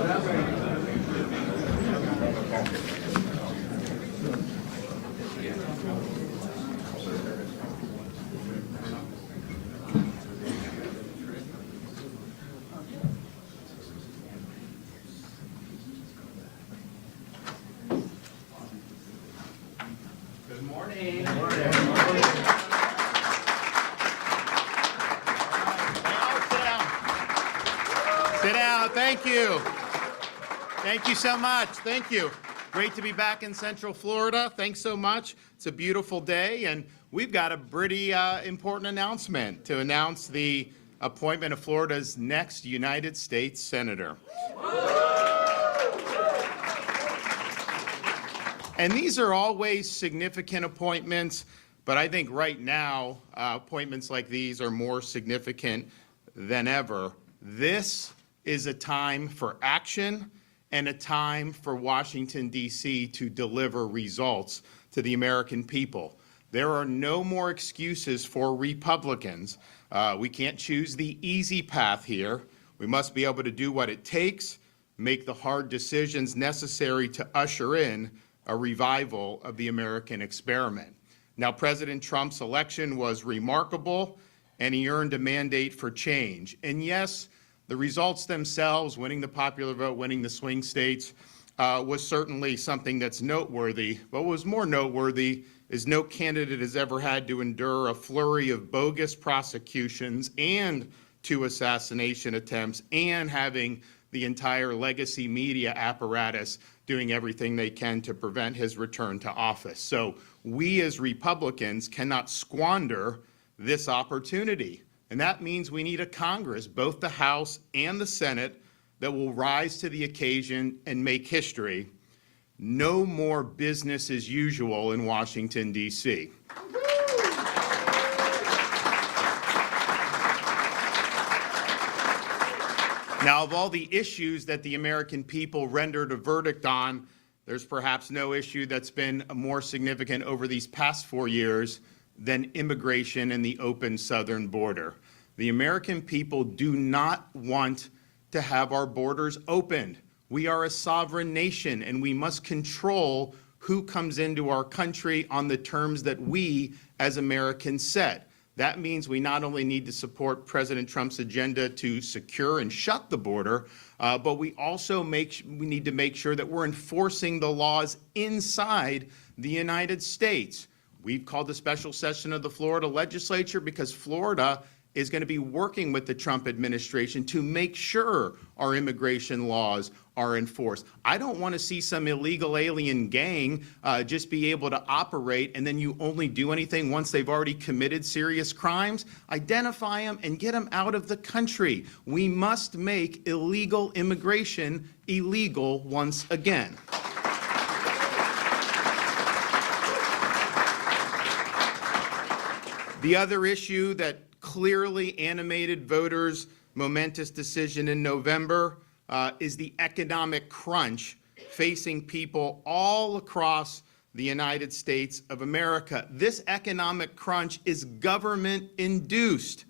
Good morning. Sit down. Thank you. Thank you so much. Thank you. Great to be back in Central Florida. Thanks so much. It's a beautiful day, and we've got a pretty important announcement to announce the appointment of Florida's next United States Senator. And these are always significant appointments, but I think right now, appointments like these are more significant than ever. This is a time for action and a time for Washington, D.C. to deliver results to the American people. There are no more excuses for Republicans. We can't choose the easy path here. We must be able to do what it takes, make the hard decisions necessary to usher in a revival of the American experiment. Now, President Trump's election was remarkable, and he earned a mandate for change. And yes, the results themselves, winning the popular vote, winning the swing states, was certainly something that's noteworthy. But what was more noteworthy is no candidate has ever had to endure a flurry of bogus prosecutions and 2 assassination attempts and having the entire legacy media apparatus doing everything they can to prevent his return to office. So we as Republicans cannot squander this opportunity. And that means we need a Congress, both the House and the Senate, that will rise to the occasion and make history. No more business as usual in Washington, D.C. Now, of all the issues that the American people rendered a verdict on, there's perhaps no issue that's been more significant over these past 4 years than immigration and the open southern border. The American people do not want to have our borders opened. We are a sovereign nation, and we must control who comes into our country on the terms that we as Americans set. That means we not only need to support President Trump's agenda to secure and shut the border, but we also need to make sure that we're enforcing the laws inside the United States. We've called a special session of the Florida legislature because Florida is going to be working with the Trump administration to make sure our immigration laws are enforced. I don't want to see some illegal alien gang just be able to operate and then you only do anything once they've already committed serious crimes. Identify them and get them out of the country. We must make illegal immigration illegal once again. The other issue that clearly animated voters' momentous decision in November is the economic crunch facing people all across the United States of America. This economic crunch is government-induced.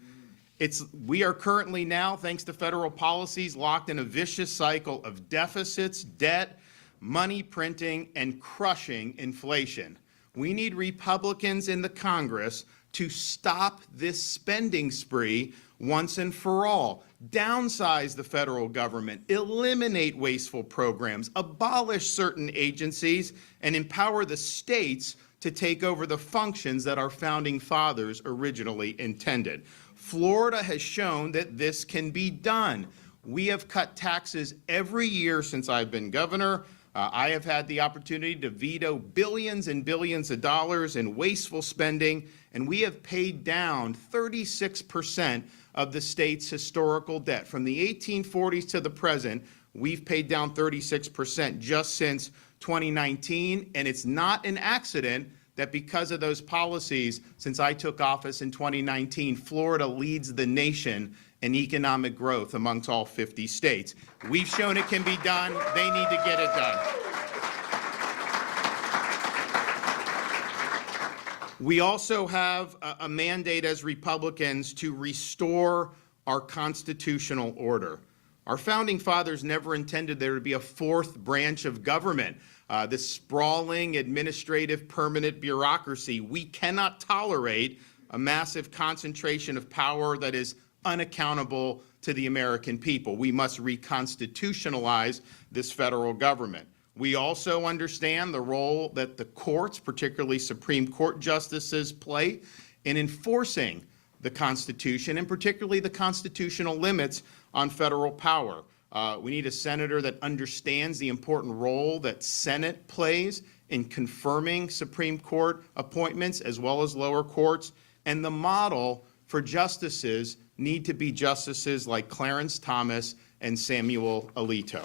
We are currently now, thanks to federal policies, locked in a vicious cycle of deficits, debt, money printing, and crushing inflation. We need Republicans in the Congress to stop this spending spree once and for all. Downsize the federal government, eliminate wasteful programs, abolish certain agencies, and empower the states to take over the functions that our founding fathers originally intended. Florida has shown that this can be done. We have cut taxes every year since I've been governor. I have had the opportunity to veto billions and billions of dollars in wasteful spending, and we have paid down 36% of the state's historical debt. From the 1840s to the present, we've paid down 36% just since 2019, and it's not an accident that because of those policies, since I took office in 2019, Florida leads the nation in economic growth amongst all 50 states. We've shown it can be done. They need to get it done. We also have a mandate as Republicans to restore our constitutional order. Our founding fathers never intended there to be a fourth branch of government, this sprawling administrative permanent bureaucracy. We cannot tolerate a massive concentration of power that is unaccountable to the American people. We must reconstitutionalize this federal government. We also understand the role that the courts, particularly Supreme Court justices, play in enforcing the Constitution, and particularly the constitutional limits on federal power. We need a senator that understands the important role that Senate plays in confirming Supreme Court appointments as well as lower courts, and the model for justices need to be justices like Clarence Thomas and Samuel Alito.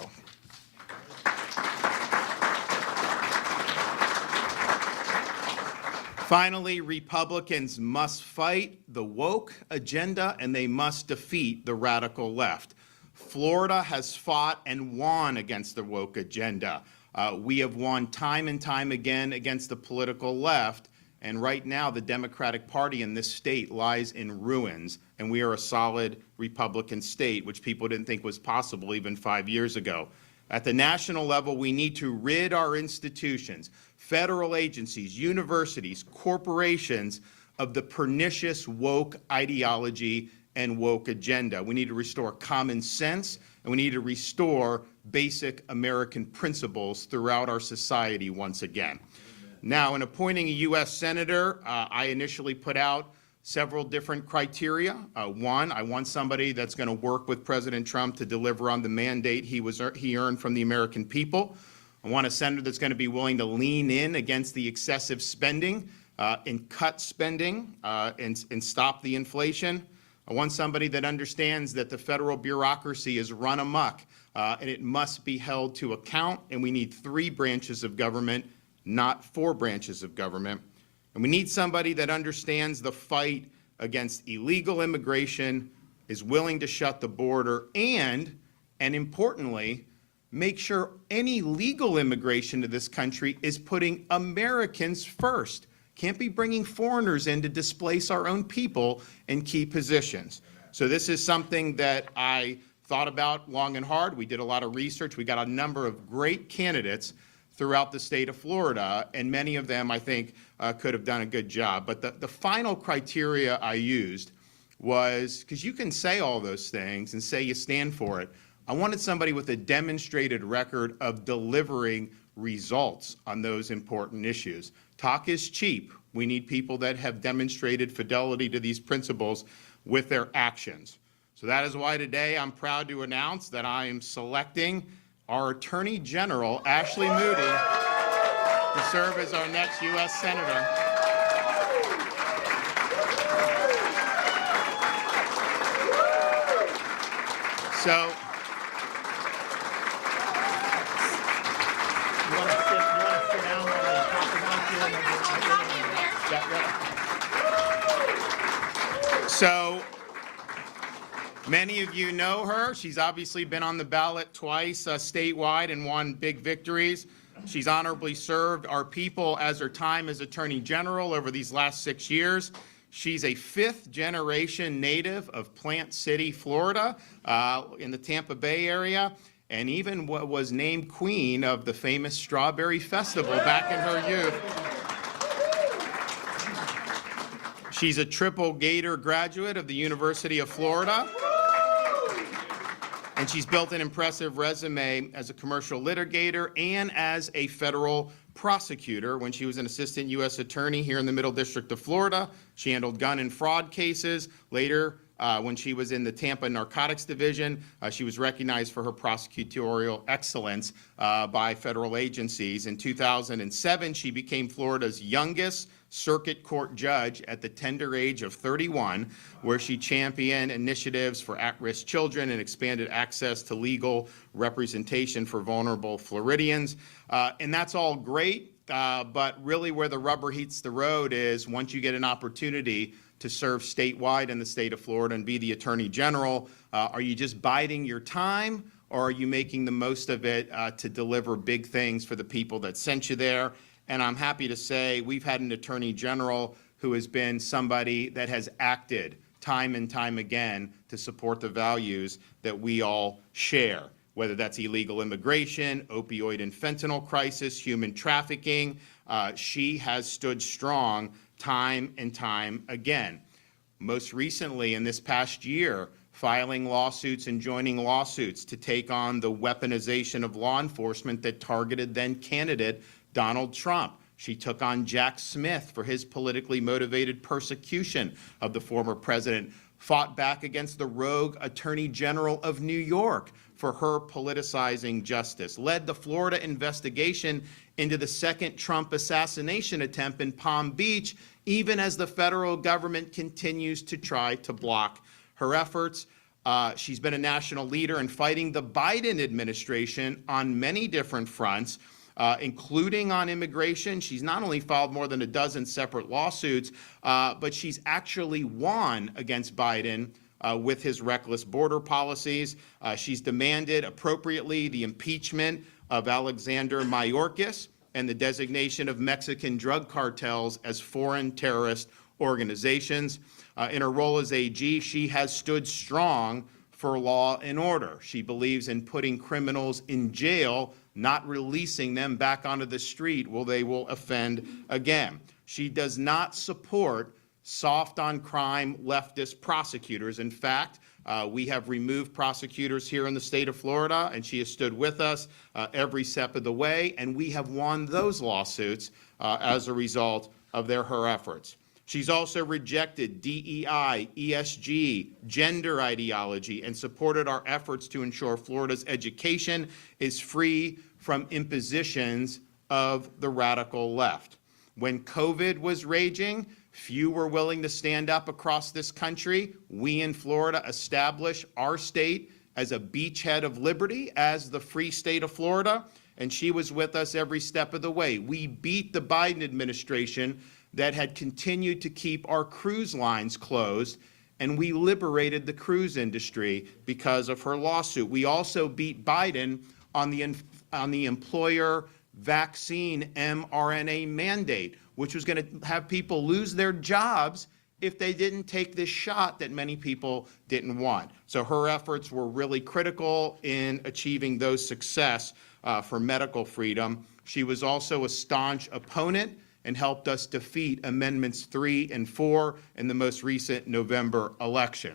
Finally, Republicans must fight the woke agenda and they must defeat the radical left. Florida has fought and won against the woke agenda. We have won time and time again against the political left, and right now the Democratic Party in this state lies in ruins, and we are a solid Republican state, which people didn't think was possible even 5 years ago. At the national level, we need to rid our institutions, federal agencies, universities, corporations, of the pernicious woke ideology and woke agenda. We need to restore common sense, and we need to restore basic American principles throughout our society once again. Now, in appointing a U.S. Senator, I initially put out several different criteria. One, I want somebody that's going to work with President Trump to deliver on the mandate he earned from the American people. I want a senator that's going to be willing to lean in against the excessive spending and cut spending and stop the inflation. I want somebody that understands that the federal bureaucracy is run amok and it must be held to account, and we need 3 branches of government, not 4 branches of government. And we need somebody that understands the fight against illegal immigration, is willing to shut the border, and importantly, make sure any legal immigration to this country is putting Americans first. Can't be bringing foreigners in to displace our own people in key positions. So this is something that I thought about long and hard. We did a lot of research. We got a number of great candidates throughout the state of Florida, and many of them, I think, could have done a good job. But the final criteria I used was, because you can say all those things and say you stand for it, I wanted somebody with a demonstrated record of delivering results on those important issues. Talk is cheap. We need people that have demonstrated fidelity to these principles with their actions. So that is why today I'm proud to announce that I am selecting our Attorney General, Ashley Moody, to serve as our next U.S. Senator. So, you want to sit down while I talk about you? So, many of you know her. She's obviously been on the ballot twice statewide and won big victories. She's honorably served our people as her time as Attorney General over these last 6 years. She's a 5th-generation native of Plant City, Florida, in the Tampa Bay area, and even was named queen of the famous Strawberry Festival back in her youth. She's a triple Gator graduate of the University of Florida. And she's built an impressive resume as a commercial litigator and as a federal prosecutor. When she was an assistant U.S. attorney here in the Middle District of Florida, she handled gun and fraud cases. Later, when she was in the Tampa Narcotics Division, she was recognized for her prosecutorial excellence by federal agencies. In 2007, she became Florida's youngest circuit court judge at the tender age of 31, where she championed initiatives for at-risk children and expanded access to legal representation for vulnerable Floridians. And that's all great, but really where the rubber hits the road is once you get an opportunity to serve statewide in the state of Florida and be the Attorney General, are you just biding your time, or are you making the most of it to deliver big things for the people that sent you there? And I'm happy to say we've had an Attorney General who has been somebody that has acted time and time again to support the values that we all share, whether that's illegal immigration, opioid and fentanyl crisis, human trafficking. She has stood strong time and time again. Most recently, in this past year, filing lawsuits and joining lawsuits to take on the weaponization of law enforcement that targeted then candidate Donald Trump. She took on Jack Smith for his politically motivated persecution of the former president, fought back against the rogue Attorney General of New York for her politicizing justice, led the Florida investigation into the second Trump assassination attempt in Palm Beach, even as the federal government continues to try to block her efforts. She's been a national leader in fighting the Biden administration on many different fronts, including on immigration. She's not only filed more than a dozen separate lawsuits, but she's actually won against Biden with his reckless border policies. She's demanded appropriately the impeachment of Alexander Mayorkas and the designation of Mexican drug cartels as foreign terrorist organizations. In her role as AG, she has stood strong for law and order. She believes in putting criminals in jail, not releasing them back onto the street where they will offend again. She does not support soft on crime leftist prosecutors. In fact, we have removed prosecutors here in the state of Florida, and she has stood with us every step of the way, and we have won those lawsuits as a result of her efforts. She's also rejected DEI, ESG, gender ideology, and supported our efforts to ensure Florida's education is free from impositions of the radical left. When COVID was raging, few were willing to stand up across this country. We in Florida established our state as a beachhead of liberty, as the free state of Florida, and she was with us every step of the way. We beat the Biden administration that had continued to keep our cruise lines closed, and we liberated the cruise industry because of her lawsuit. We also beat Biden on the employer vaccine mRNA mandate, which was going to have people lose their jobs if they didn't take this shot that many people didn't want. So her efforts were really critical in achieving those success for medical freedom. She was also a staunch opponent and helped us defeat Amendments 3 and 4 in the most recent November election.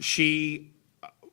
She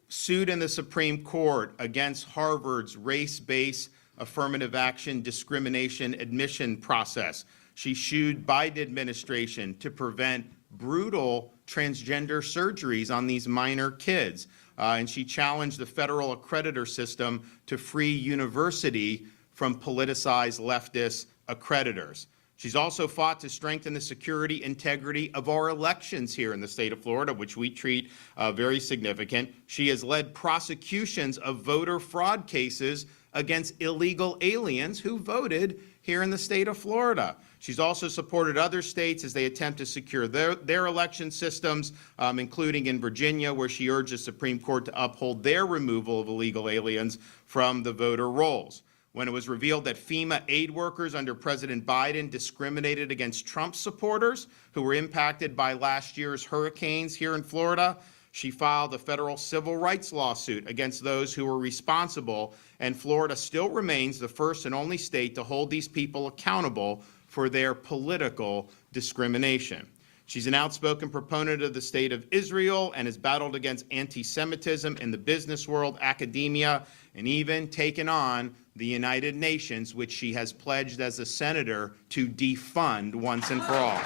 sued in the Supreme Court against Harvard's race-based affirmative action discrimination admission process. She sued Biden administration to prevent brutal transgender surgeries on these minor kids. And she challenged the federal accreditor system to free university from politicized leftist accreditors. She's also fought to strengthen the security integrity of our elections here in the state of Florida, which we treat very significant. She has led prosecutions of voter fraud cases against illegal aliens who voted here in the state of Florida. She's also supported other states as they attempt to secure their election systems, including in Virginia, where she urged the Supreme Court to uphold their removal of illegal aliens from the voter rolls. When it was revealed that FEMA aid workers under President Biden discriminated against Trump supporters who were impacted by last year's hurricanes here in Florida, she filed a federal civil rights lawsuit against those who were responsible, and Florida still remains the first and only state to hold these people accountable for their political discrimination. She's an outspoken proponent of the state of Israel and has battled against anti-Semitism in the business world, academia, and even taken on the United Nations, which she has pledged as a senator to defund once and for all.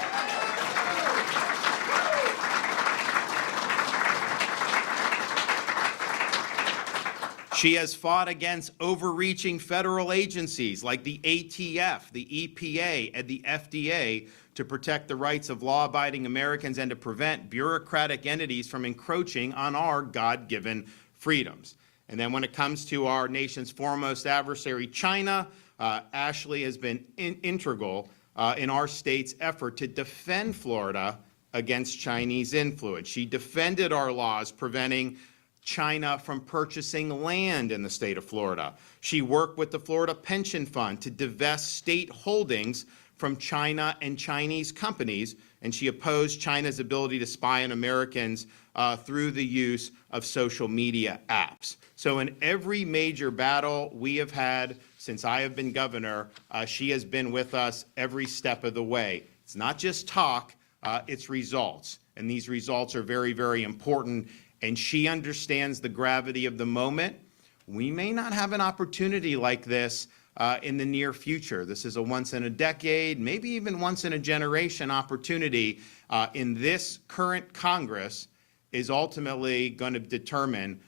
She has fought against overreaching federal agencies like the ATF, the EPA, and the FDA to protect the rights of law-abiding Americans and to prevent bureaucratic entities from encroaching on our God-given freedoms. And then when it comes to our nation's foremost adversary, China, Ashley has been integral in our state's effort to defend Florida against Chinese influence. She defended our laws preventing China from purchasing land in the state of Florida. She worked with the Florida Pension Fund to divest state holdings from China and Chinese companies, and she opposed China's ability to spy on Americans through the use of social media apps. So in every major battle we have had since I have been governor, she has been with us every step of the way. It's not just talk, it's results. And these results are very, very important. And she understands the gravity of the moment. We may not have an opportunity like this in the near future. This is a once in a decade, maybe even once in a generation opportunity in this current Congress is ultimately going to determine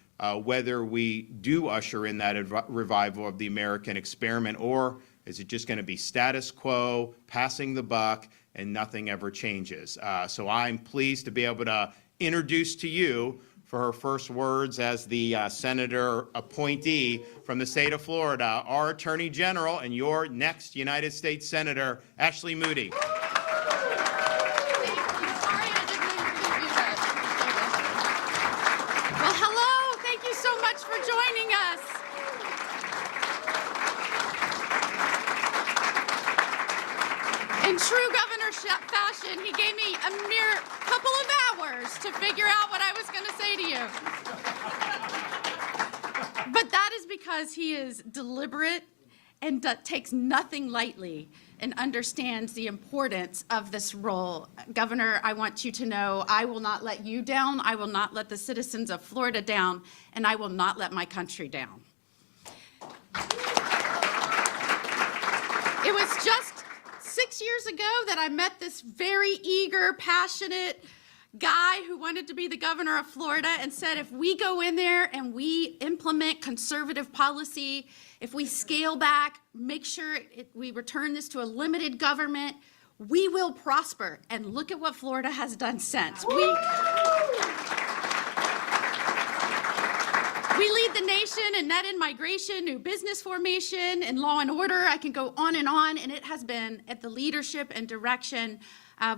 whether we do usher in that revival of the American experiment, or is it just going to be status quo, passing the buck, and nothing ever changes. So I'm pleased to be able to introduce to you for her first words as the senator appointee from the state of Florida, our Attorney General and your next United States Senator, Ashley Moody. Well, hello. Thank you so much for joining us. In true governorship fashion, he gave me a mere couple of hours to figure out what I was going to say to you. But that is because he is deliberate and takes nothing lightly and understands the importance of this role. Governor, I want you to know I will not let you down. I will not let the citizens of Florida down, and I will not let my country down. It was just 6 years ago that I met this very eager, passionate guy who wanted to be the governor of Florida and said, if we go in there and we implement conservative policy, if we scale back, make sure we return this to a limited government, we will prosper. And look at what Florida has done since. We lead the nation in net in-migration, new business formation, and law and order. I can go on, and it has been at the leadership and direction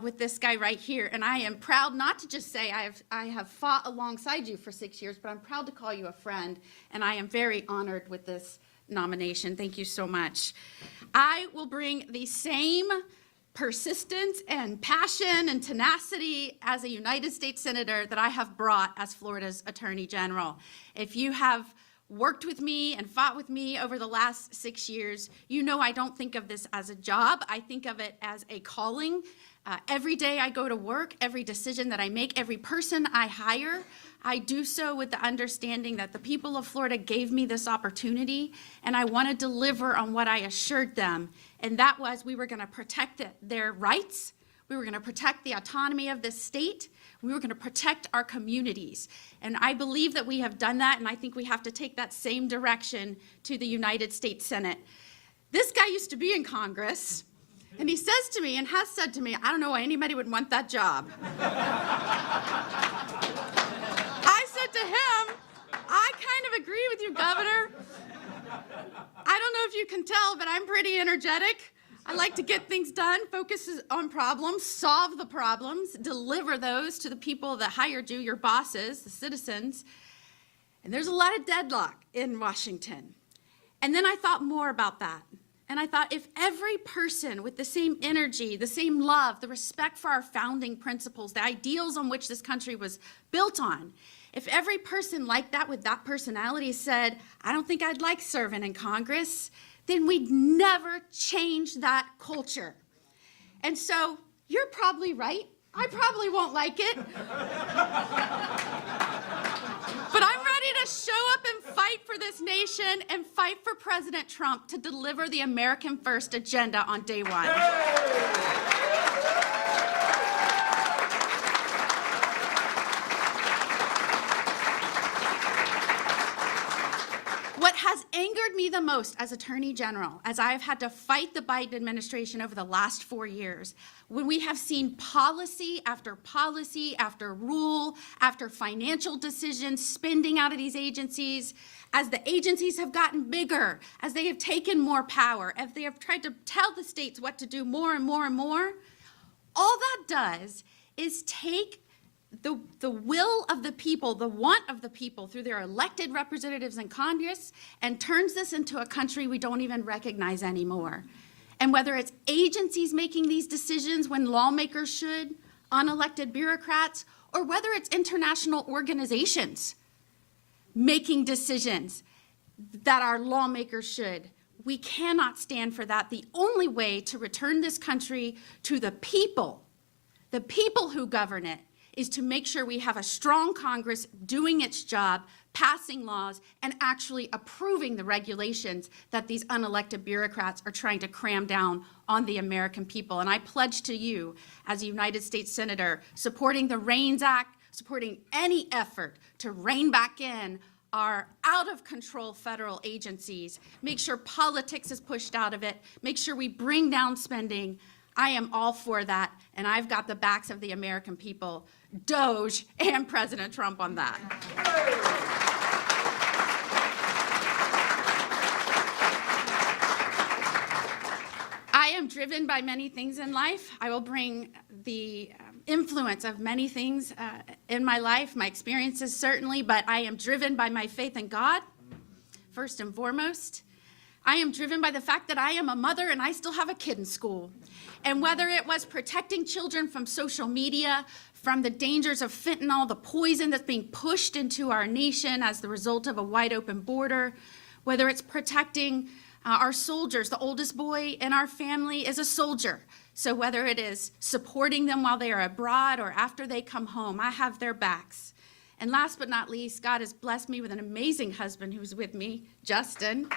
with this guy right here. And I am proud not to just say I have fought alongside you for 6 years, but I'm proud to call you a friend, and I am very honored with this nomination. Thank you so much. I will bring the same persistence and passion and tenacity as a United States Senator that I have brought as Florida's Attorney General. If you have worked with me and fought with me over the last 6 years, you know I don't think of this as a job. I think of it as a calling. Every day I go to work, every decision that I make, every person I hire, I do so with the understanding that the people of Florida gave me this opportunity, and I want to deliver on what I assured them, and that was we were going to protect their rights, we were going to protect the autonomy of this state, we were going to protect our communities. And I believe that we have done that, and I think we have to take that same direction to the United States Senate. This guy used to be in Congress, and he says to me and has said to me, I don't know why anybody would want that job. I said to him, I kind of agree with you, Governor. I don't know if you can tell, but I'm pretty energetic. I like to get things done, focus on problems, solve the problems, deliver those to the people that hired you, your bosses, the citizens. And there's a lot of deadlock in Washington. And then I thought more about that. And I thought, if every person with the same energy, the same love, the respect for our founding principles, the ideals on which this country was built on, if every person like that with that personality said, I don't think I'd like serving in Congress, then we'd never change that culture. And so you're probably right. I probably won't like it. But I'm ready to show up and fight for this nation and fight for President Trump to deliver the American First agenda on day one. What has angered me the most as Attorney General, as I have had to fight the Biden administration over the last 4 years, when we have seen policy after rule, after financial decisions, spending out of these agencies, as the agencies have gotten bigger, as they have taken more power, as they have tried to tell the states what to do more and more and more, all that does is take the will of the people, the want of the people through their elected representatives in Congress, and turns this into a country we don't even recognize anymore. And whether it's agencies making these decisions when lawmakers should, unelected bureaucrats, or whether it's international organizations making decisions that our lawmakers should, we cannot stand for that. The only way to return this country to the people who govern it, is to make sure we have a strong Congress doing its job, passing laws, and actually approving the regulations that these unelected bureaucrats are trying to cram down on the American people. And I pledge to you, as a United States Senator, supporting the REINS Act, supporting any effort to rein back in our out-of-control federal agencies, make sure politics is pushed out of it, make sure we bring down spending. I am all for that, and I've got the backs of the American people, DOJ, and President Trump on that. I am driven by many things in life. I will bring the influence of many things in my life, my experiences certainly, but I am driven by my faith in God, first and foremost. I am driven by the fact that I am a mother and I still have a kid in school. And whether it was protecting children from social media, from the dangers of fentanyl, the poison that's being pushed into our nation as the result of a wide open border, whether it's protecting our soldiers, the oldest boy in our family is a soldier. So whether it is supporting them while they are abroad or after they come home, I have their backs. And last but not least, God has blessed me with an amazing husband who's with me, Justin.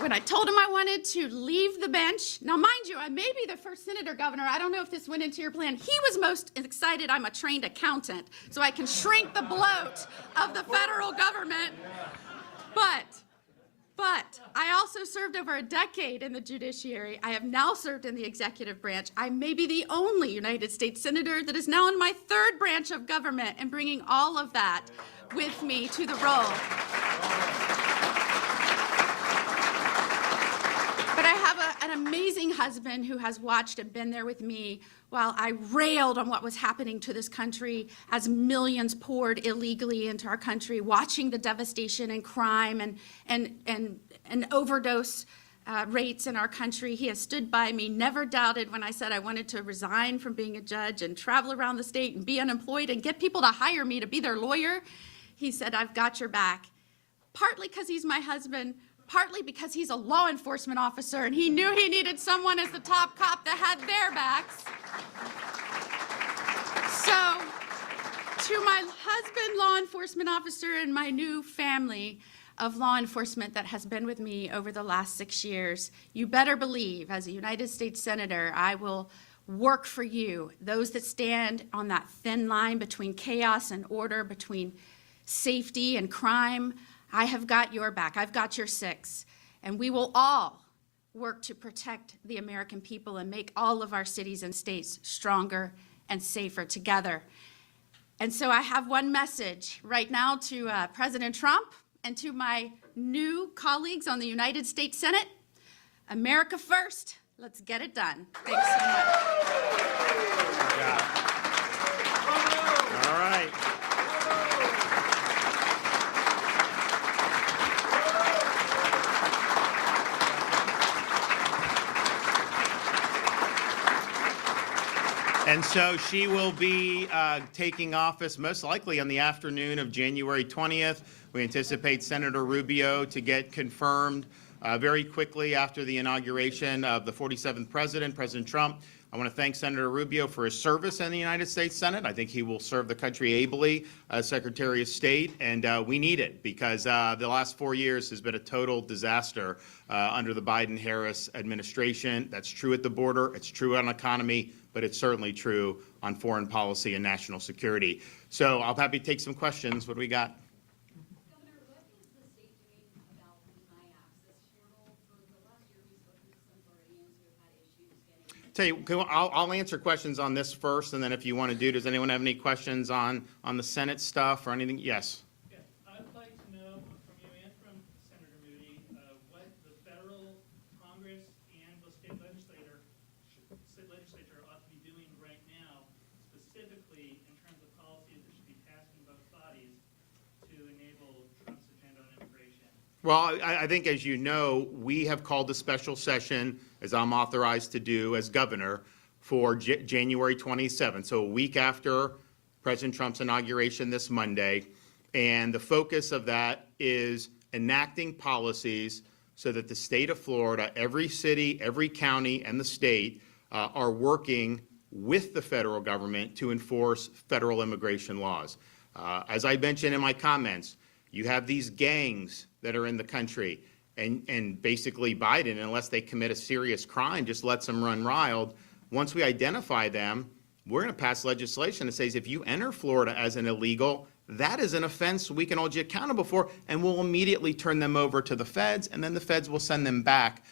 When I told him I wanted to leave the bench, now mind you, I may be the first senator governor. I don't know if this went into your plan. He was most excited I'm a trained accountant, so I can shrink the bloat of the federal government. But I also served over a decade in the judiciary. I have now served in the executive branch. I may be the only United States senator that is now in my third branch of government and bringing all of that with me to the role. But I have an amazing husband who has watched and been there with me while I railed on what was happening to this country as millions poured illegally into our country, watching the devastation and crime and overdose rates in our country. He has stood by me, never doubted when I said I wanted to resign from being a judge and travel around the state and be unemployed and get people to hire me to be their lawyer. He said, I've got your back, partly because he's my husband, partly because he's a law enforcement officer and he knew he needed someone as the top cop that had their backs. So, to my husband, law enforcement officer, and my new family of law enforcement that has been with me over the last 6 years, you better believe, as a United States Senator, I will work for you, those that stand on that thin line between chaos and order, between safety and crime. I have got your back. I've got your six. And we will all work to protect the American people and make all of our cities and states stronger and safer together. And so I have one message right now to President Trump and to my new colleagues on the United States Senate. America first. Let's get it done. Thanks so much. Good job. All right. And so she will be taking office most likely on the afternoon of January 20th. We anticipate Senator Rubio to get confirmed very quickly after the inauguration of the 47th president, President Trump. I want to thank Senator Rubio for his service in the United States Senate. I think he will serve the country ably as Secretary of State, and we need it because the last 4 years has been a total disaster under the Biden-Harris administration. That's true at the border. It's true on economy, but it's certainly true on foreign policy and national security. So I'll be happy to take some questions. What do we got? Governor, what is the state doing about the My Access portal? For the last year, we spoke to some Floridians who have had issues getting. I'll answer questions on this first, and then if you want to does anyone have any questions on the Senate stuff or anything? Yes. Yeah, I'd like to know from you and from Senator Moody what the federal Congress and the state legislator Well, I think, as you know, we have called a special session, as I'm authorized to do as governor, for January 27th, so a week after President Trump's inauguration this Monday. And the focus of that is enacting policies so that the state of Florida, every city, every county, and the state are working with the federal government to enforce federal immigration laws. As I mentioned in my comments, you have these gangs that are in the country, and basically Biden, unless they commit a serious crime, just lets them run wild. Once we identify them, we're going to pass legislation that says if you enter Florida as an illegal, that is an offense we can hold you accountable for, and we'll immediately turn them over to the feds, and then the feds will send them back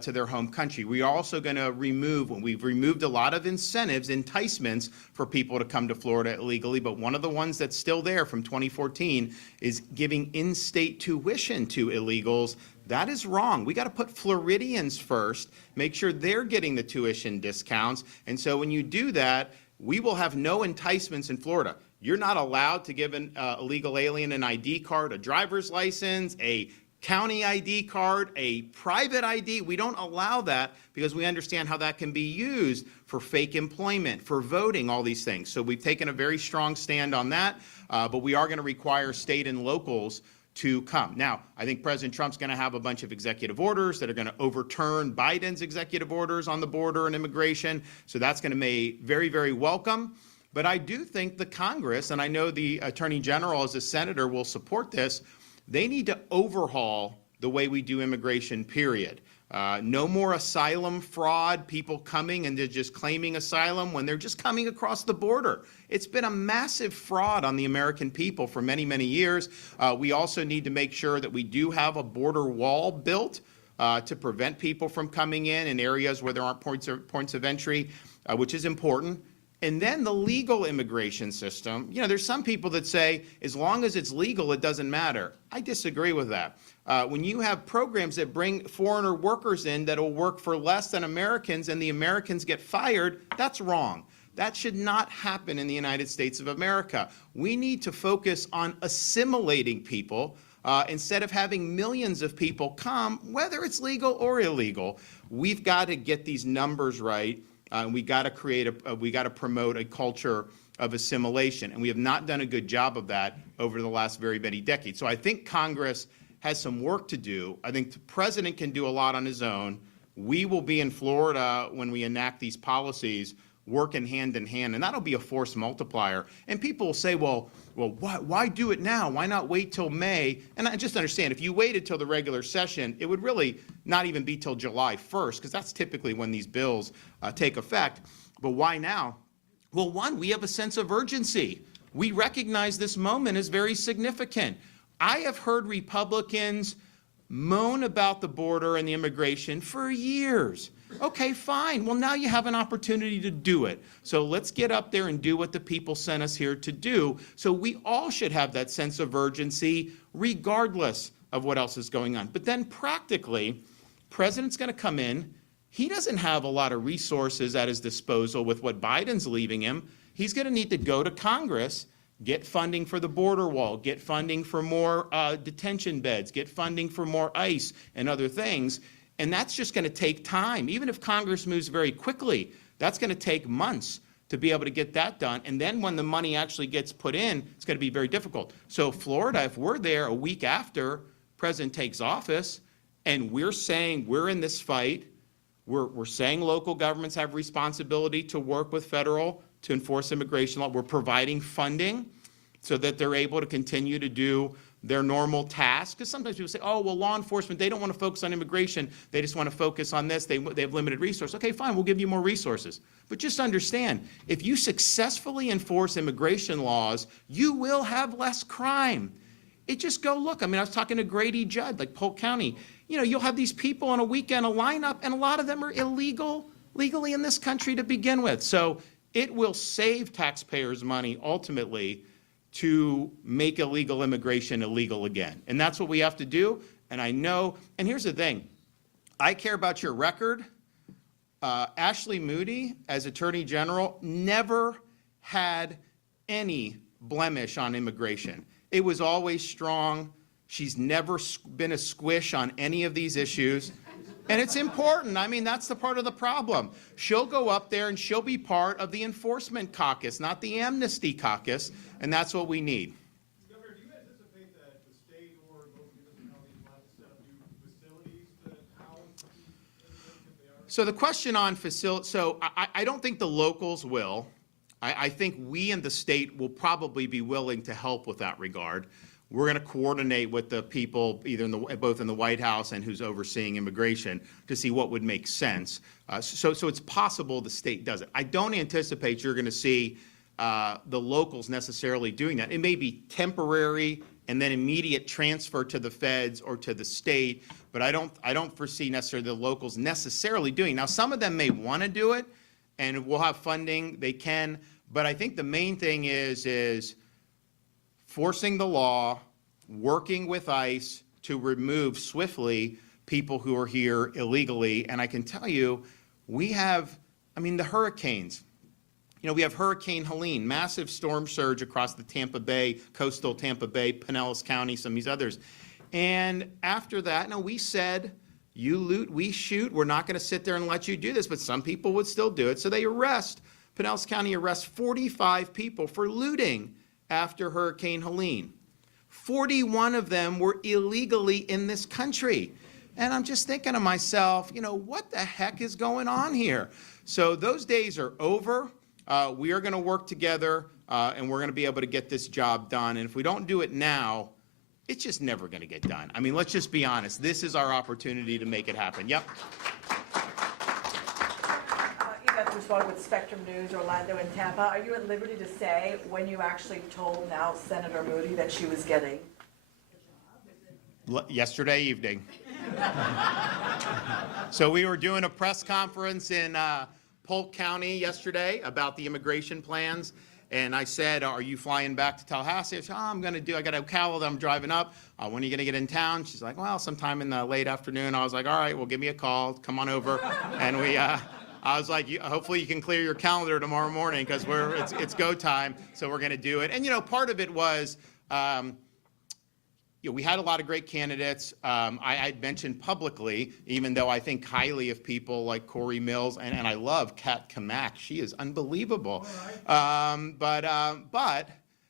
to their home country. We are also going to we've removed a lot of incentives, enticements for people to come to Florida illegally, but one of the ones that's still there from 2014 is giving in-state tuition to illegals. That is wrong. We got to put Floridians first, make sure they're getting the tuition discounts, and so when you do that, we will have no enticements in Florida. You're not allowed to give an illegal alien an ID card, a driver's license, a county ID card, a private ID. We don't allow that because we understand how that can be used for fake employment, for voting, all these things. So we've taken a very strong stand on that, but we are going to require state and locals to come. Now, I think President Trump's going to have a bunch of executive orders that are going to overturn Biden's executive orders on the border and immigration. So that's going to be very, very welcome. But I do think the Congress, and I know the Attorney General as a senator will support this, they need to overhaul the way we do immigration, period. No more asylum fraud, people coming and they're just claiming asylum when they're just coming across the border. It's been a massive fraud on the American people for many, many years. We also need to make sure that we do have a border wall built to prevent people from coming in areas where there aren't points of entry, which is important. And then the legal immigration system, there's some people that say, as long as it's legal, it doesn't matter. I disagree with that. When you have programs that bring foreigner workers in that will work for less than Americans and the Americans get fired, that's wrong. That should not happen in the United States of America. We need to focus on assimilating people instead of having millions of people come, whether it's legal or illegal. We've got to get these numbers right. We got to promote a culture of assimilation, and we have not done a good job of that over the last very many decades. So I think Congress has some work to do. I think the president can do a lot on his own. We will be in Florida when we enact these policies, working hand in hand, and that'll be a force multiplier. And people will say, well, why do it now? Why not wait till May? And I just understand, if you waited till the regular session, it would really not even be till July 1st, because that's typically when these bills take effect. But why now? Well, one, we have a sense of urgency. We recognize this moment is very significant. I have heard Republicans moan about the border and the immigration for years. Okay, fine. Well, now you have an opportunity to do it. So let's get up there and do what the people sent us here to do. So we all should have that sense of urgency regardless of what else is going on. But then practically, president's going to come in. He doesn't have a lot of resources at his disposal with what Biden's leaving him. He's going to need to go to Congress, get funding for the border wall, get funding for more detention beds, get funding for more ICE and other things. And that's just going to take time. Even if Congress moves very quickly, that's going to take months to be able to get that done. And then when the money actually gets put in, it's going to be very difficult. So Florida, if we're there a week after President takes office and we're saying we're in this fight, we're saying local governments have responsibility to work with federal to enforce immigration law. We're providing funding so that they're able to continue to do their normal tasks. Because sometimes people say, oh, well, law enforcement, they don't want to focus on immigration. They just want to focus on this. They have limited resources. Okay, fine, we'll give you more resources. But just understand, if you successfully enforce immigration laws, you will have less crime. Just go look. I was talking to Grady Judd, like Polk County. You'll have these people on a weekend, a lineup, and a lot of them are legally in this country to begin with. So it will save taxpayers money ultimately to make illegal immigration illegal again. And that's what we have to do. And I know, and here's the thing, I care about your record. Ashley Moody, as Attorney General, never had any blemish on immigration. It was always strong. She's never been a squish on any of these issues. And it's important. I mean, that's the part of the problem. She'll go up there and she'll be part of the enforcement caucus, not the amnesty caucus, and that's what we need. Governor, do you anticipate that the state or local municipalities will have to set up new facilities to house immigrants if they are? So the question on facility, so I don't think the locals will. I think we and the state will probably be willing to help with that regard. We're going to coordinate with the people, either both in the White House and who's overseeing immigration, to see what would make sense. So it's possible the state does it. I don't anticipate you're going to see the locals necessarily doing that. It may be temporary and then immediate transfer to the feds or to the state, but I don't foresee necessarily the locals necessarily doing. Now, some of them may want to do it, and we'll have funding. They can, but I think the main thing is forcing the law, working with ICE to remove swiftly people who are here illegally. And I can tell you, we have, the hurricanes. We have Hurricane Helene, massive storm surge across the Tampa Bay, coastal Tampa Bay, Pinellas County, some of these others. And after that, we said, you loot, we shoot. We're not going to sit there and let you do this, but some people would still do it. So Pinellas County arrests 45 people for looting after Hurricane Helene. 41 of them were illegally in this country. And I'm just thinking to myself, what the heck is going on here? So those days are over. We are going to work together, and we're going to be able to get this job done. And if we don't do it now, it's just never going to get done. Let's just be honest. This is our opportunity to make it happen. Yep. You got to respond with Spectrum News, Orlando, and Tampa. Are you at liberty to say when you actually told now Senator Moody that she was getting a job? Yesterday evening. So we were doing a press conference in Polk County yesterday about the immigration plans. And I said, are you flying back to Tallahassee? I said, I got a Ocala that I'm driving up. When are you going to get in town? She's like, well, sometime in the late afternoon. I was like, all right, well, give me a call. Come on over. And I was like, hopefully you can clear your calendar tomorrow morning because it's go time. So we're going to do it. And, part of it was, we had a lot of great candidates. I'd mentioned publicly, even though I think highly of people like Corey Mills, and I love Kat Kamak. She is unbelievable. But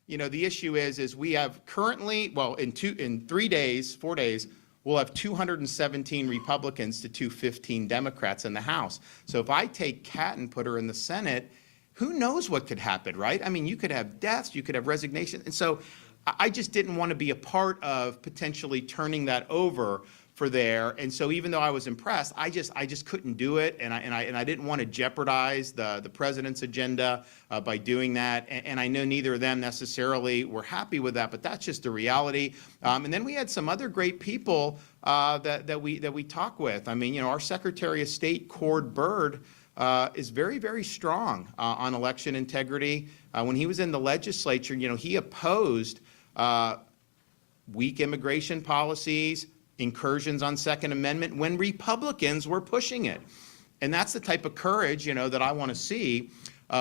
the issue is we have currently, in 4 days, we'll have 217 Republicans to 215 Democrats in the House. So if I take Kat and put her in the Senate, who knows what could happen, right? You could have deaths, you could have resignation. And so I just didn't want to be a part of potentially turning that over for there. And so even though I was impressed, I just couldn't do it. And I didn't want to jeopardize the president's agenda by doing that. And I know neither of them necessarily were happy with that, but that's just the reality. And then we had some other great people that we talk with. Our Secretary of State, Cord Byrd, is very, very strong on election integrity. When he was in the legislature, he opposed weak immigration policies, incursions on Second Amendment when Republicans were pushing it. And that's the type of courage, that I want to see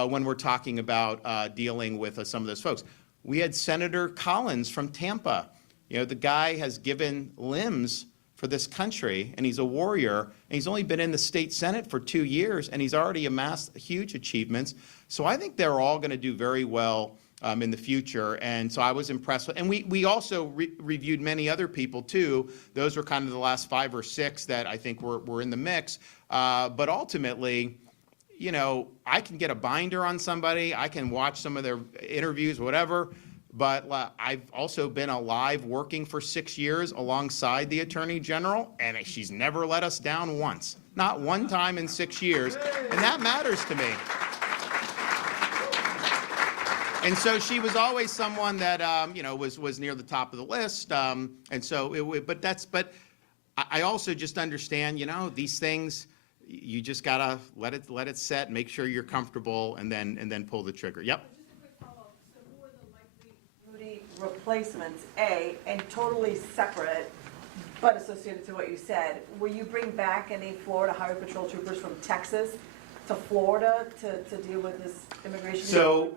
when we're talking about dealing with some of those folks. We had Senator Collins from Tampa. The guy has given limbs for this country, and he's a warrior, and he's only been in the state Senate for 2 years, and he's already amassed huge achievements. So I think they're all going to do very well in the future. And so I was impressed. And we also reviewed many other people too. Those were kind of the last 5 or 6 that I think were in the mix. But ultimately, I can get a binder on somebody. I can watch some of their interviews, whatever. But I've also been alive working for 6 years alongside the Attorney General, and she's never let us down once. Not one time in 6 years. And that matters to me. And so she was always someone that, was near the top of the list. And so, but I also just understand, these things, you just gotta let it set, make sure you're comfortable, and then pull the trigger. Yep. Just a quick follow-up. So who are the likely Moody replacements, A, and totally separate, but associated to what you said? Will you bring back any Florida Highway Patrol troopers from Texas to Florida to deal with this immigration? So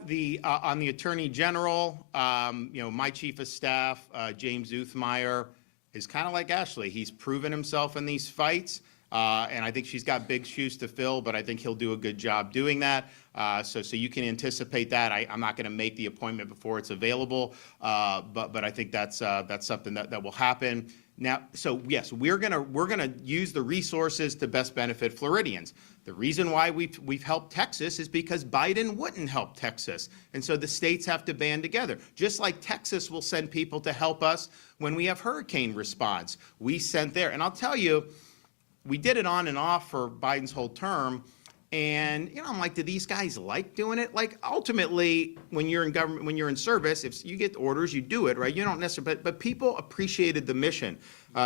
on the Attorney General, my chief of staff, James Uthmeyer, is kind of like Ashley. He's proven himself in these fights, and I think she's got big shoes to fill, but I think he'll do a good job doing that. So you can anticipate that. I'm not going to make the appointment before it's available, but I think that's something that will happen. Now, so yes, we're gonna use the resources to best benefit Floridians. The reason why we've helped Texas is because Biden wouldn't help Texas. And so the states have to band together. Just like Texas will send people to help us when we have hurricane response. We sent there. And I'll tell you, we did it on and off for Biden's whole term. And, I'm like, do these guys like doing it? Like, ultimately, when you're in government, when you're in service, if you get orders, you do it, right? You don't necessarily, but people appreciated the mission.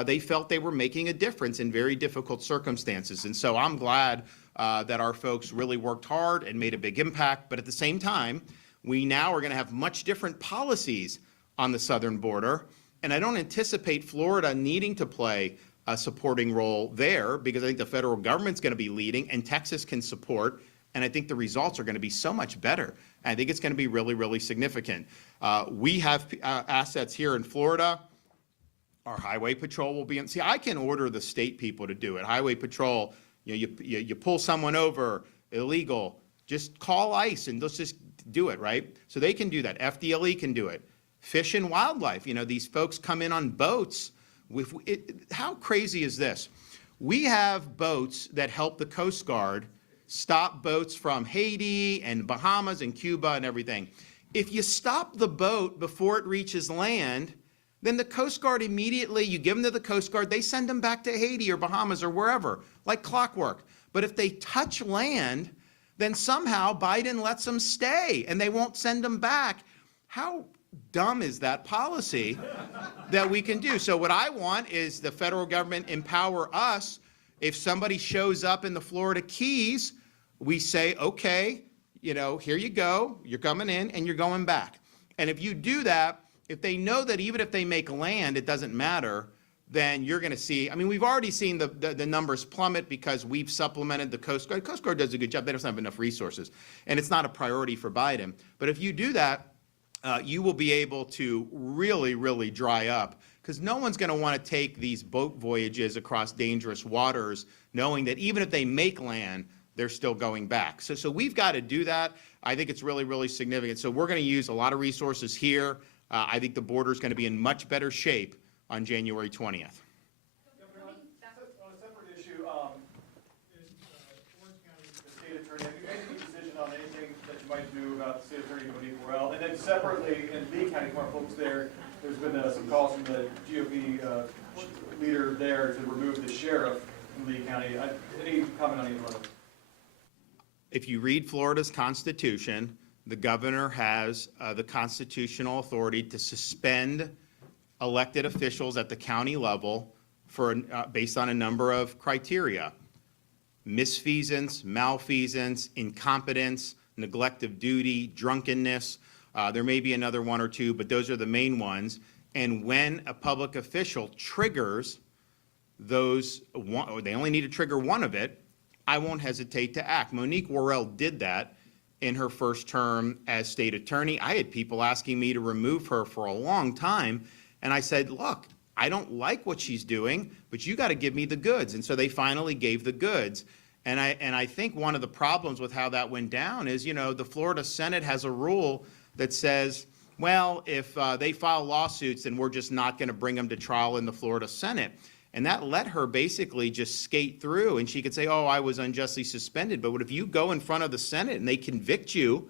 They felt they were making a difference in very difficult circumstances. And so I'm glad that our folks really worked hard and made a big impact. But at the same time, we now are going to have much different policies on the southern border. And I don't anticipate Florida needing to play a supporting role there, because I think the federal government's going to be leading and Texas can support. And I think the results are going to be so much better. And I think it's going to be really, really significant. We have assets here in Florida. Our highway patrol will be in. See, I can order the state people to do it. Highway patrol, you pull someone over illegal, just call ICE and let's just do it, right? So they can do that. FDLE can do it. Fish and Wildlife, these folks come in on boats. How crazy is this? We have boats that help the Coast Guard stop boats from Haiti and Bahamas and Cuba and everything. If you stop the boat before it reaches land, then the Coast Guard immediately, you give them to the Coast Guard, they send them back to Haiti or Bahamas or wherever, like clockwork. But if they touch land, then somehow Biden lets them stay and they won't send them back. How dumb is that policy that we can do? So what I want is the federal government empower us. If somebody shows up in the Florida Keys, we say, okay, here you go, you're coming in and you're going back. And if you do that, if they know that even if they make land, it doesn't matter, then you're going to see, we've already seen the numbers plummet because we've supplemented the Coast Guard. Coast Guard does a good job. They don't have enough resources. And it's not a priority for Biden. But if you do that, you will be able to really, really dry up, because no one's going to want to take these boat voyages across dangerous waters knowing that even if they make land, they're still going back. So we've got to do that. I think it's really, really significant. So we're going to use a lot of resources here. I think the border is going to be in much better shape on January 20th. On a separate issue, in Orange County, the state attorney, have you made any decision on anything that you might do about the state attorney Moody? And then separately, in Lee County, from our folks there's been some calls from the GOP leader there to remove the sheriff in Lee County. Any comment on either one of those? If you read Florida's Constitution, the governor has the constitutional authority to suspend elected officials at the county level for based on a number of criteria: misfeasance, malfeasance, incompetence, neglect of duty, drunkenness. There may be another one or two, but those are the main ones. And when a public official triggers those, or they only need to trigger one of it, I won't hesitate to act. Monique Worrell did that in her first term as state attorney. I had people asking me to remove her for a long time. And I said, look, I don't like what she's doing, but you got to give me the goods. And so they finally gave the goods. And I think one of the problems with how that went down is, the Florida Senate has a rule that says, well, if they file lawsuits, then we're just not going to bring them to trial in the Florida Senate. And that let her basically just skate through, and she could say, oh, I was unjustly suspended. But what if you go in front of the Senate and they convict you,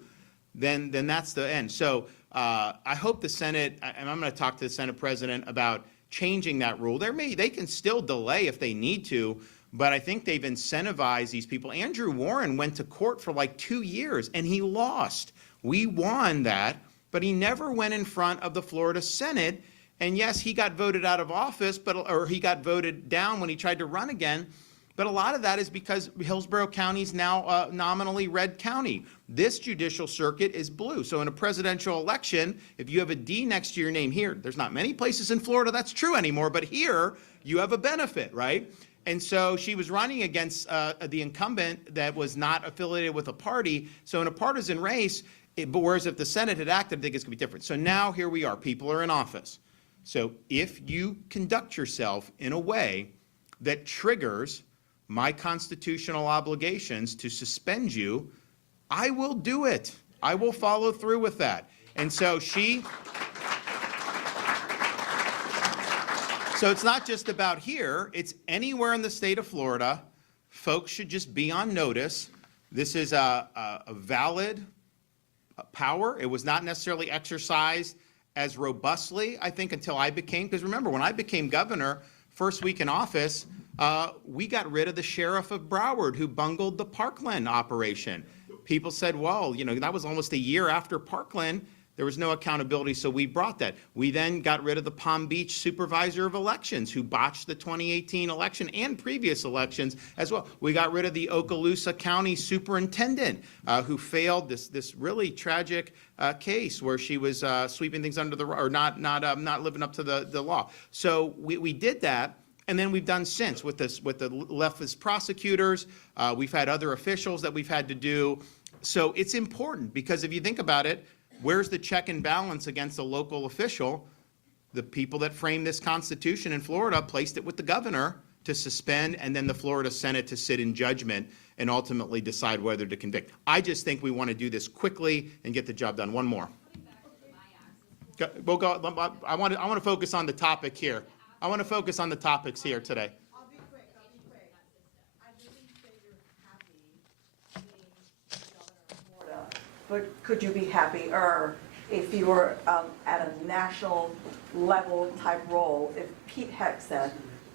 then that's the end. So I hope the Senate, and I'm going to talk to the Senate president about changing that rule. They can still delay if they need to, but I think they've incentivized these people. Andrew Warren went to court for like 2 years, and he lost. We won that, but he never went in front of the Florida Senate. And yes, he got voted out of office, or he got voted down when he tried to run again. But a lot of that is because Hillsborough County is now nominally red county. This judicial circuit is blue. So in a presidential election, if you have a D next to your name here, there's not many places in Florida that's true anymore, but here you have a benefit, right? And so she was running against the incumbent that was not affiliated with a party. So in a partisan race, but whereas if the Senate had acted, I think it's going to be different. So now here we are. People are in office. So if you conduct yourself in a way that triggers my constitutional obligations to suspend you, I will do it. I will follow through with that. And so so it's not just about here, it's anywhere in the state of Florida. Folks should just be on notice. This is a valid power. It was not necessarily exercised as robustly, I think, until I became, because remember, when I became governor, first week in office, we got rid of the sheriff of Broward who bungled the Parkland operation. People said, well, you know, that was almost a year after Parkland. There was no accountability, so we brought that. We then got rid of the Palm Beach supervisor of elections who botched the 2018 election and previous elections as well. We got rid of the Okaloosa County superintendent who failed this really tragic case where she was sweeping things under the rug, or not living up to the law. So we did that. And then we've done since with the leftist prosecutors. We've had other officials that we've had to do. So it's important because if you think about it, where's the check and balance against a local official? The people that framed this Constitution in Florida placed it with the governor to suspend, and then the Florida Senate to sit in judgment and ultimately decide whether to convict. I just think we want to do this quickly and get the job done. One more. We'll go. I want to focus on the topic here. I want to focus on the topics here today. I'll be quick. I didn't say you're happy being governor of Florida, but could you be happier if you were at a national level type role if Pete Hegseth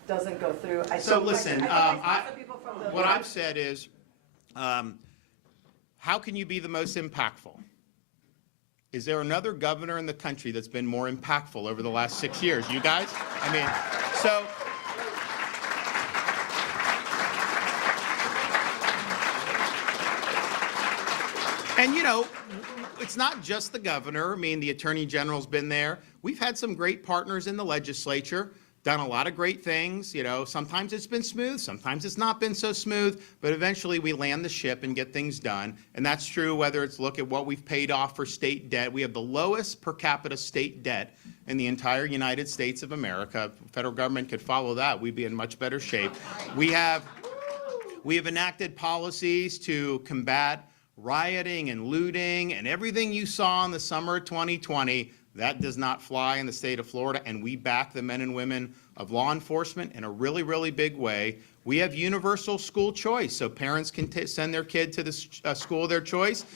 doesn't go through? So listen, what I've I've said is, how can you be the most impactful? Is there another governor in the country that's been more impactful over the last 6 years? You guys? I mean, so. And you know, it's not just the governor. I mean, the attorney general's been there. We've had some great partners in the legislature, done a lot of great things. You know, sometimes it's been smooth, sometimes it's not been so smooth, but eventually we land the ship and get things done. And that's true whether it's look at what we've paid off for state debt. We have the lowest per capita state debt in the entire United States of America. If the federal government could follow that, we'd be in much better shape. We have enacted policies to combat rioting and looting and everything you saw in the summer of 2020. That does not fly in the state of Florida, and we back the men and women of law enforcement in a really, really big way. We have universal school choice, so parents can send their kid to the school of their choice.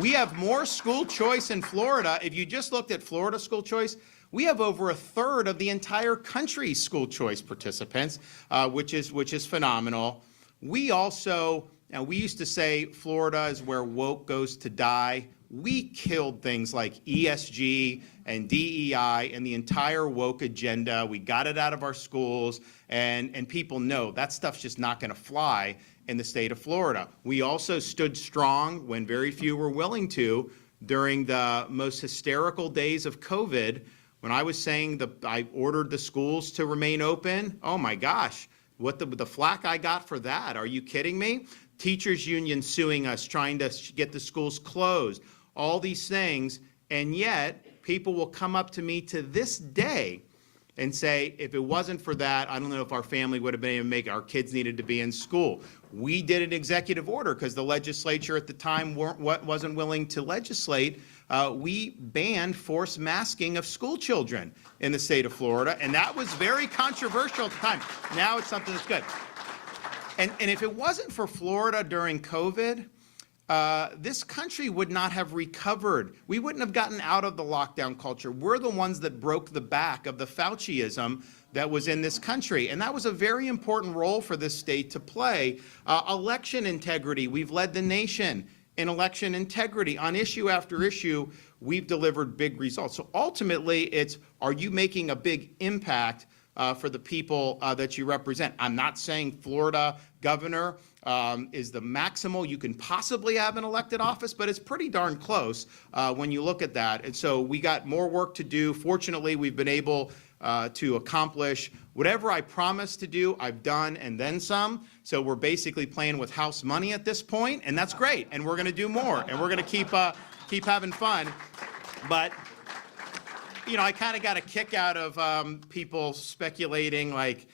We have more school choice in Florida. If you just looked at Florida school choice, we have over a third of the entire country's school choice participants, which is phenomenal. We also, we used to say Florida is where woke goes to die. We killed things like ESG and DEI and the entire woke agenda. We got it out of our schools, and people know that stuff's just not going to fly in the state of Florida. We also stood strong when very few were willing to during the most hysterical days of COVID. When I was saying I ordered the schools to remain open, oh my gosh, what the flack I got for that. Are you kidding me? Teachers union suing us, trying to get the schools closed. All these things, and yet people will come up to me to this day and say, if it wasn't for that, I don't know if our family would have been able to make it. Our kids needed to be in school. We did an executive order because the legislature at the time wasn't willing to legislate. We banned forced masking of school children in the state of Florida, and that was very controversial at the time. Now it's something that's good. And if it wasn't for Florida during COVID, this country would not have recovered. We wouldn't have gotten out of the lockdown culture. We're the ones that broke the back of the Fauciism that was in this country. And that was a very important role for this state to play. Election integrity, we've led the nation in election integrity. On issue after issue, we've delivered big results. So ultimately, it's, are you making a big impact for the people that you represent? I'm not saying Florida governor is the maximal you can possibly have in elected office, but it's pretty darn close when you look at that. And so we got more work to do. Fortunately, we've been able to accomplish whatever I promised to do, I've done, and then some. So we're basically playing with house money at this point, and that's great. And we're going to do more, and we're going to keep having fun. But I kind of got a kick out of people speculating, like,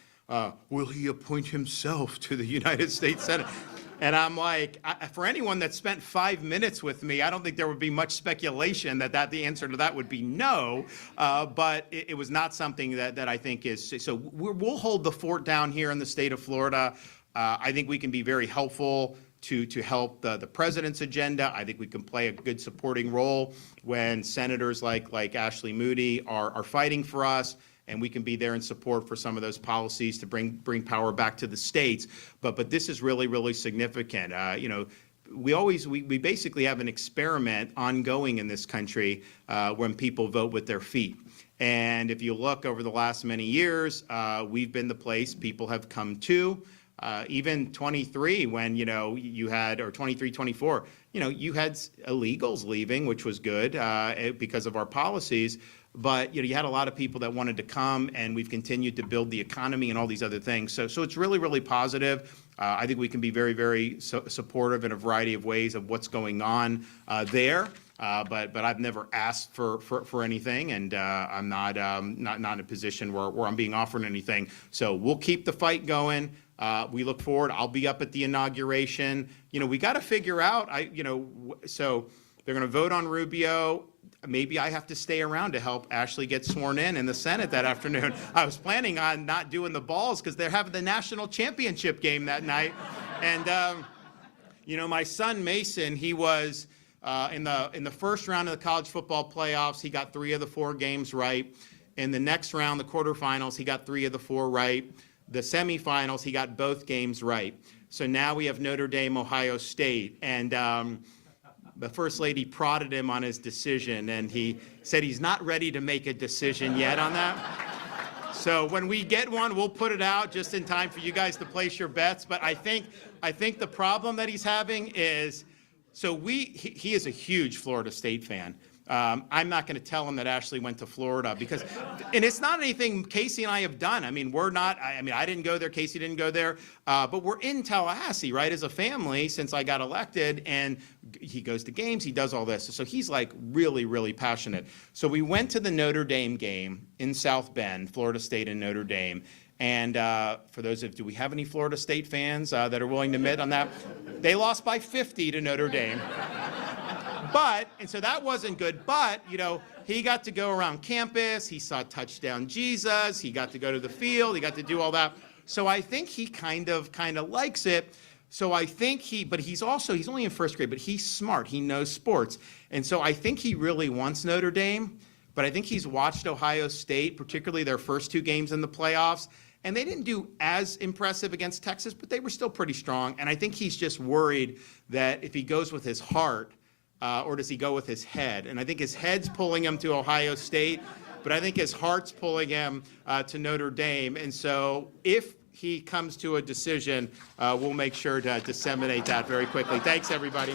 will he appoint himself to the United States Senate? And I'm like, for anyone that spent 5 minutes with me, I don't think there would be much speculation that the answer to that would be no. But it was not something that I think is. So we'll hold the fort down here in the state of Florida. I think we can be very helpful to help the president's agenda. I think we can play a good supporting role when senators like Ashley Moody are fighting for us. And we can be there in support for some of those policies to bring power back to the states. But this is really, really significant. We basically have an experiment ongoing in this country when people vote with their feet. And if you look over the last many years, we've been the place people have come to. Even 23, when you had, or 23, 24, you had illegals leaving, which was good because of our policies. But you had a lot of people that wanted to come, and we've continued to build the economy and all these other things. So it's really, really positive. I think we can be very, very supportive in a variety of ways of what's going on there. But I've never asked for anything, and I'm not in a position where I'm being offered anything. So we'll keep the fight going. We look forward. I'll be up at the inauguration. We got to figure out. So they're going to vote on Rubio. Maybe I have to stay around to help Ashley get sworn in the Senate that afternoon. I was planning on not doing the balls because they're having the national championship game that night. And, my son Mason, he was in the first round of the college football playoffs. He got 3 of the 4 games right. In the next round, the quarterfinals, he got 3 of the 4 right. The semifinals, he got both games right. So now we have Notre Dame, Ohio State. And the First Lady prodded him on his decision, and he said he's not ready to make a decision yet on that. So when we get one, we'll put it out just in time for you guys to place your bets. But I think the problem that he's having is, he is a huge Florida State fan. I'm not going to tell him that Ashley went to Florida because, and it's not anything Casey and I have done. I didn't go there. Casey didn't go there. But we're in Tallahassee, right, as a family since I got elected, and he goes to games, he does all this. So he's like really, really passionate. So we went to the Notre Dame game in South Bend, Florida State and Notre Dame. And do we have any Florida State fans that are willing to admit on that? They lost by 50 to Notre Dame. And so that wasn't good, but, he got to go around campus, he saw Touchdown Jesus, he got to go to the field, he got to do all that. So I think he kind of likes it. So I think he's only in first grade, but he's smart, he knows sports. And so I think he really wants Notre Dame, but I think he's watched Ohio State, particularly their first 2 games in the playoffs, and they didn't do as impressive against Texas, but they were still pretty strong. And I think he's just worried that if he goes with his heart, or does he go with his head? And I think his head's pulling him to Ohio State, but I think his heart's pulling him to Notre Dame. And so if he comes to a decision, we'll make sure to disseminate that very quickly. Thanks, everybody.